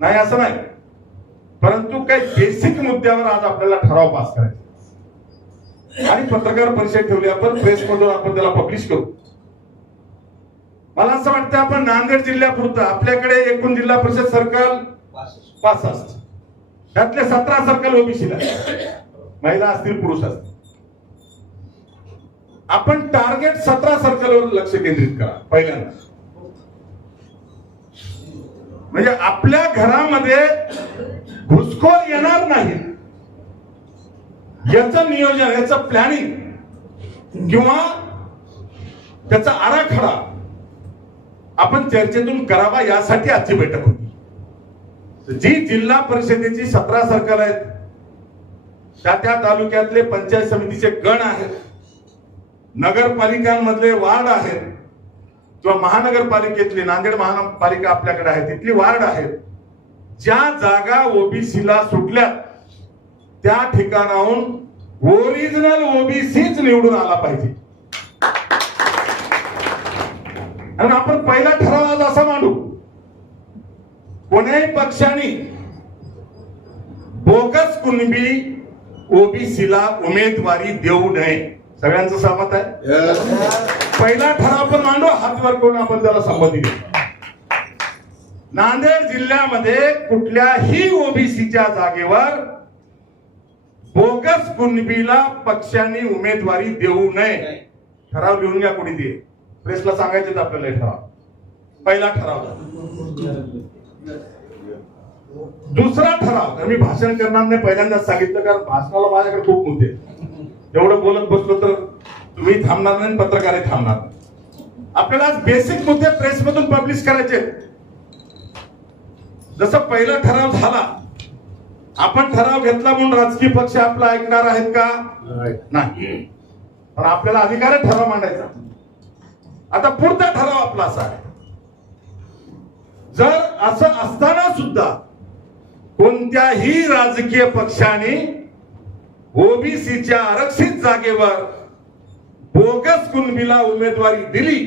नाही असं नाही, परंतु काही बेसिक मुद्द्यावर आज आपल्याला ठराव पास करायचा आणि पत्रकार परिषद ठेवली आपण, प्रेस मधून आपण त्याला पब्लिश करू. मला असं वाटतं आपण नांदेड जिल्ह्यापुरतं आपल्याकडे एकूण जिल्हा परिषद सर्कल 65, त्यातले 17 सर्कल ओबीसीला, महिला असतील पुरुष असतील. आपण टार्गेट 17 सर्कलवर लक्ष केंद्रित करा पहिल्यांदा. म्हणजे आपल्या घरामध्ये घुसखोर येणार नाही याचं नियोजन, याचं प्लॅनिंग किंवा त्याचा आराखडा आपण चर्चेतून करावा, यासाठी आजची बैठक होती. जी जिल्हा परिषदेची 17 सर्कल आहेत, त्या तालुक्यातले पंचायत समितीचे गण आहेत, नगरपालिकांमधले वार्ड आहेत किंवा महानगरपालिकेतली नांदेड महानगरपालिका आपल्याकडे आहे तिथली वार्ड आहेत, ज्या जागा ओबीसीला सुटल्या त्या ठिकाणाहून ओरिजिनल ओबीसीच निवडून आला पाहिजे. आणि आपण पहिला ठराव आज असा मांडू, कोण्याही पक्षाने बोगस कुणबी ओबीसीला उमेदवारी देऊ नये. सगळ्यांचं सहमत आहे? पहिला ठराव आपण मांडू, हात वर करून आपण त्याला संमती देऊ. नांदेड जिल्ह्यामध्ये कुठल्याही ओबीसीच्या जागेवर बोगस कुणबीला पक्षांनी उमेदवारी देऊ नये. ठराव लिहून घ्या, कोणी दे, प्रेसला सांगायचे आपल्याला ठराव. पहिला ठराव. दुसरा ठराव, तर मी भाषण करणार नाही, पहिल्यांदाच सांगितलं, कारण भाषणाला माझ्याकडे खूप मुद्दे, एवढं बोलत बसलो तर तुम्ही थांबणार नाही, पत्रकार थांबणार. आपल्याला बेसिक मुद्दे प्रेस मधून पब्लिश करायचे. जसं पहिला ठराव झाला, आपण ठराव घेतला म्हणून राजकीय पक्ष आपला ऐकणार आहेत का? नाही. पण आपल्याला अधिकार आहे ठराव मांडायचा. आता पुढचा ठराव आपला असा आहे, जर असं असताना सुद्धा कोणत्याही राजकीय पक्षाने ओबीसीच्या आरक्षित जागेवर बोगस कुणबीला उमेदवारी दिली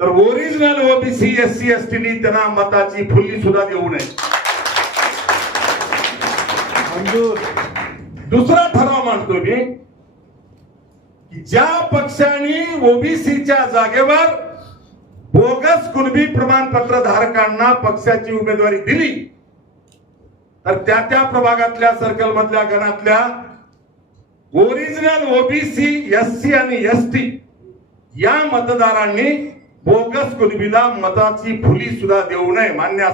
तर ओरिजिनल ओबीसी एससी एसटी त्यांना मताची फुल्ली सुद्धा देऊ नये. दुसरा ठराव मांडतो मी, ज्या पक्षाने ओबीसीच्या जागेवर बोगस कुणबी प्रमाणपत्र धारकांना पक्षाची उमेदवारी दिली तर त्या प्रभागातल्या सर्कल मधल्या गणातल्या ओरिजिनल ओबीसी एससी आणि एसटी या मतदारांनी बोगस कुणबीला मताची फुली सुद्धा देऊ नये. मान्य